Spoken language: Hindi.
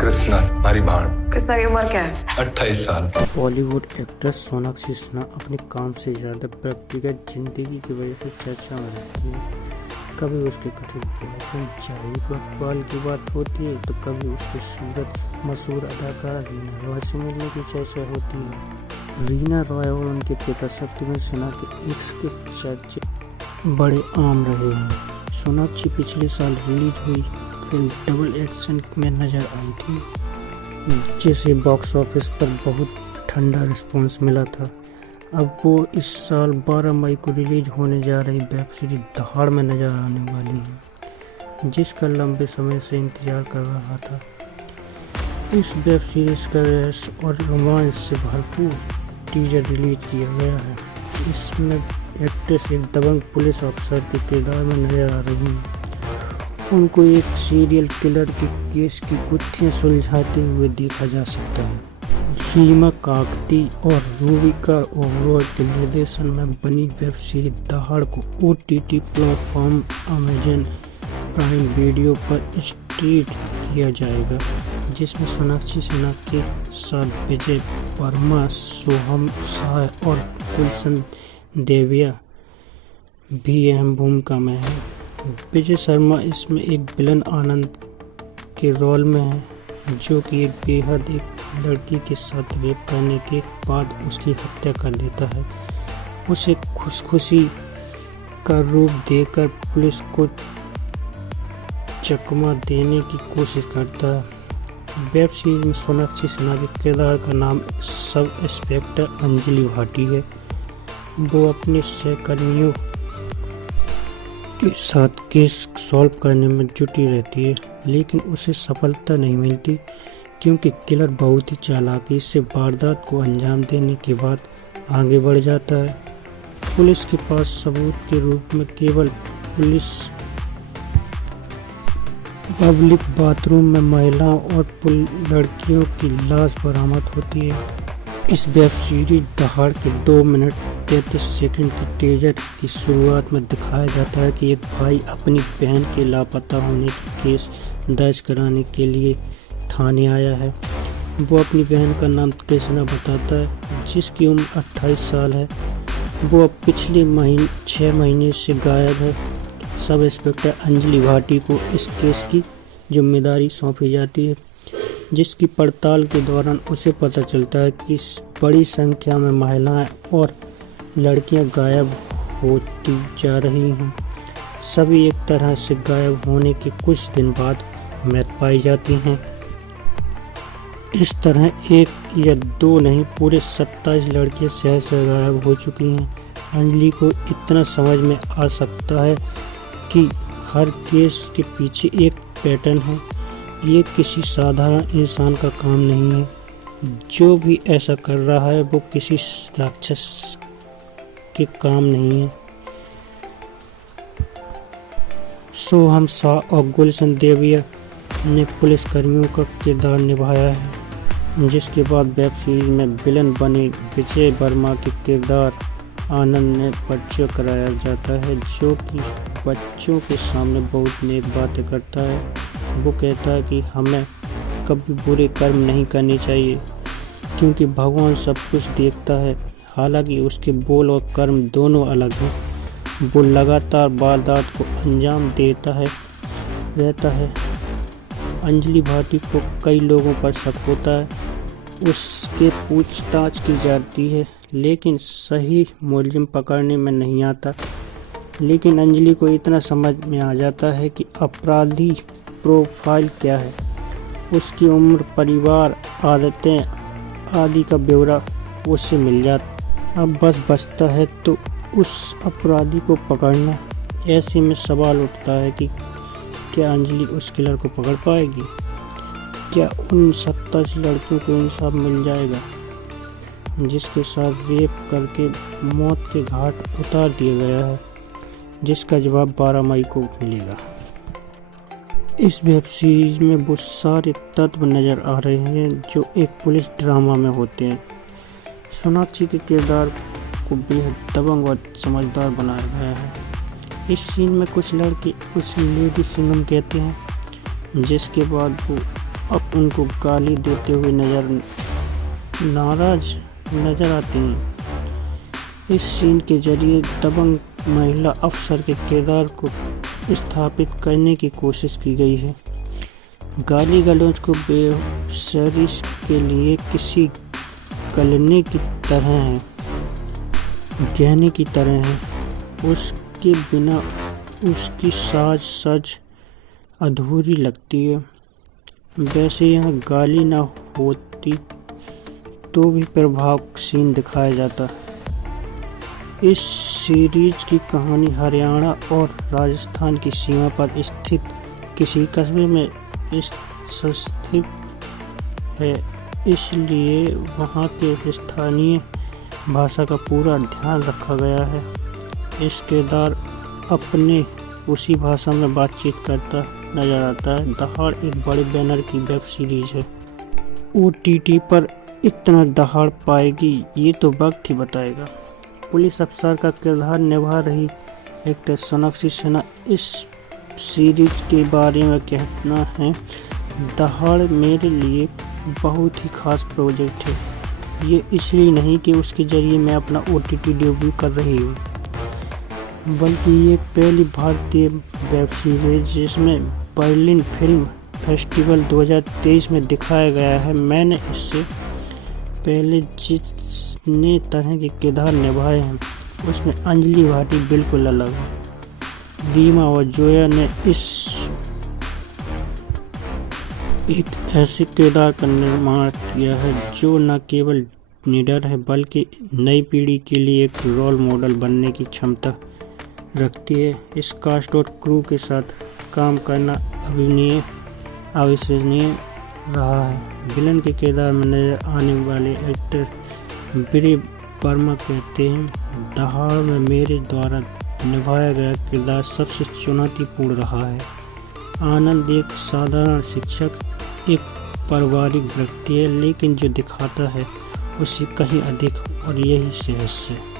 कृष्णा हमारी भाण। कृष्णा की उम्र क्या है? 28 साल। बॉलीवुड एक्ट्रेस सोनाक्षी सिन्हा अपने काम से ज़्यादा व्यक्तिगत जिंदगी की वजह से चर्चा में रहती है। कभी उसके कठिन बॉयफ्रेंड जाहिद इकबाल की बात होती है तो कभी उसके सूरत मशहूर अदाकारा रीना रॉय से मिलने की चर्चा होती है। रीना रॉय और उनके पिता शक्तिवेल सिन्हा के इश्क के चर्चे बड़े आम रहे हैं। सोनाक्षी पिछले साल रिलीज हुई फिल्म डबल एक्शन में नजर आई थी, जिसे बॉक्स ऑफिस पर बहुत ठंडा रिस्पांस मिला था। अब वो इस साल 12 मई को रिलीज होने जा रही वेब सीरीज दहाड़ में नजर आने वाली है, जिसका लंबे समय से इंतजार कर रहा था। इस वेब सीरीज का रहस्य और रोमांच से भरपूर टीजर रिलीज किया गया है। इसमें एक्ट्रेस एक दबंग पुलिस अफसर के किरदार में नजर आ रही है। उनको एक सीरियल किलर के केस की गुत्थियां सुलझाते हुए देखा जा सकता है। रीमा काकती और रूबिका ओबरॉय के निर्देशन में बनी वेब सीरीज दहाड़ को OTT platform Amazon prime video पर स्ट्रीम किया जाएगा, जिसमें सोनाक्षी सिन्हा के साथ विजय वर्मा, सोहम शाह और गुलशन देविया भी अहम भूमिका में है। विजय शर्मा इसमें एक विलन आनंद के रोल में है, जो कि एक बेहद एक लड़की के साथ रेप करने के बाद उसकी हत्या कर देता है। उसे खुशी का रूप देकर पुलिस को चकमा देने की कोशिश करता है। वेब सीरीज में सोनाक्षी सिन्हा के किरदार का नाम सब इंस्पेक्टर अंजलि भाटी है। वो अपने सहकर्मियों के साथ केस सॉल्व करने में जुटी रहती है, लेकिन उसे सफलता नहीं मिलती क्योंकि किलर बहुत ही चालाकी से वारदात को अंजाम देने के बाद आगे बढ़ जाता है। पुलिस के पास सबूत के रूप में केवल पब्लिक बाथरूम में महिलाओं और लड़कियों की लाश बरामद होती है। इस वेब सीरीज दहाड़ के 2 मिनट 33 सेकंड के टीजर की शुरुआत में दिखाया जाता है कि एक भाई अपनी बहन के लापता होने का केस दर्ज कराने के लिए थाने आया है। वो अपनी बहन का नाम कृष्णा बताता है, जिसकी उम्र 28 साल है। वो अब पिछले 6 महीने से गायब है। सब इंस्पेक्टर अंजलि भाटी को इस केस की जिम्मेदारी सौंपी जाती है, जिसकी पड़ताल के दौरान उसे पता चलता है कि बड़ी संख्या में महिलाएं और लड़कियां गायब होती जा रही हैं। सभी एक तरह से गायब होने के कुछ दिन बाद मृत पाई जाती हैं। इस तरह 1 या 2 नहीं, पूरे 27 लड़कियां शहर से गायब हो चुकी हैं। अंजलि को इतना समझ में आ सकता है कि हर केस के पीछे एक पैटर्न है। ये किसी साधारण इंसान का काम नहीं है। जो भी ऐसा कर रहा है वो किसी राक्षस के काम नहीं है। सोहम शाह और गुलशन देविया ने पुलिस कर्मियों का किरदार निभाया है, जिसके बाद वेब सीरीज में विलन बने विजय वर्मा के किरदार आनंद ने परिचय कराया जाता है, जो कि बच्चों के सामने बहुत नेक बातें करता है। वो कहता है कि हमें कभी बुरे कर्म नहीं करने चाहिए क्योंकि भगवान सब कुछ देखता है। हालांकि उसके बोल और कर्म दोनों अलग हैं। वो लगातार वारदात को अंजाम देता रहता है। अंजलि भाटी को कई लोगों पर शक होता है। उसके पूछताछ की जाती है, लेकिन सही मुलजिम पकड़ने में नहीं आता। लेकिन अंजलि को इतना समझ में आ जाता है कि अपराधी प्रोफाइल क्या है, उसकी उम्र, परिवार, आदतें आदि का ब्यौरा उससे मिल जाता। अब बस बचता है तो उस अपराधी को पकड़ना। ऐसे में सवाल उठता है कि क्या अंजलि उस किलर को पकड़ पाएगी? क्या उन 27 लड़कियों को इंसाफ मिल जाएगा जिसके साथ रेप करके मौत के घाट उतार दिया गया है? जिसका जवाब 12 मई को मिलेगा। इस वेब सीरीज में वो सारे तत्व नज़र आ रहे हैं जो एक पुलिस ड्रामा में होते हैं। सोनाक्षी के किरदार को बेहद दबंग और समझदार बनाया गया है। इस सीन में कुछ लड़के उस लेडी सिंघम कहते हैं, जिसके बाद वो अब उनको गाली देते हुए नाराज नजर आते हैं। इस सीन के जरिए दबंग महिला अफसर के किरदार को स्थापित करने की कोशिश की गई है। गाली गलौज को बेसब्री के लिए किसी गलने की तरह है, गहने की तरह है। उसके बिना उसकी साज सज अधूरी लगती है। वैसे यहाँ गाली न होती तो भी प्रभाव सीन दिखाया जाता। इस सीरीज की कहानी हरियाणा और राजस्थान की सीमा पर स्थित किसी कस्बे में स्थित है, इसलिए वहाँ के स्थानीय भाषा का पूरा ध्यान रखा गया है। इस किरदार अपने उसी भाषा में बातचीत करता नजर आता है। दहाड़ एक बड़े बैनर की वेब सीरीज है। OTT पर इतना दहाड़ पाएगी ये तो वक्त ही बताएगा। पुलिस अफसर का किरदार निभा रही एक्टर सोनाक्षी सिन्हा इस सीरीज के बारे में कहना है, दहाड़ मेरे लिए बहुत ही खास प्रोजेक्ट है। ये इसलिए नहीं कि उसके जरिए मैं अपना OTT डेब्यू कर रही हूँ, बल्कि ये पहली भारतीय वेब सीरीज जिसमें बर्लिन फिल्म फेस्टिवल 2023 में दिखाया गया है। मैंने इससे पहले जितने तरह के किरदार निभाए हैं उसमें अंजलि भाटी बिल्कुल अलग है। रीमा और जोया ने एक ऐसे किरदार का निर्माण किया है जो न केवल निडर है बल्कि नई पीढ़ी के लिए एक रोल मॉडल बनने की क्षमता रखती है। इस कास्ट और क्रू के साथ काम करना अविश्वसनीय रहा है। विलन के किरदार में नजर आने वाले एक्टर वीरे वर्मा कहते हैं, दहाड़ में मेरे द्वारा निभाया गया किरदार सबसे चुनौतीपूर्ण रहा है। आनंद एक साधारण शिक्षक, एक पारिवारिक व्यक्ति है, लेकिन जो दिखाता है उससे कहीं अधिक, और यही रहस्य है।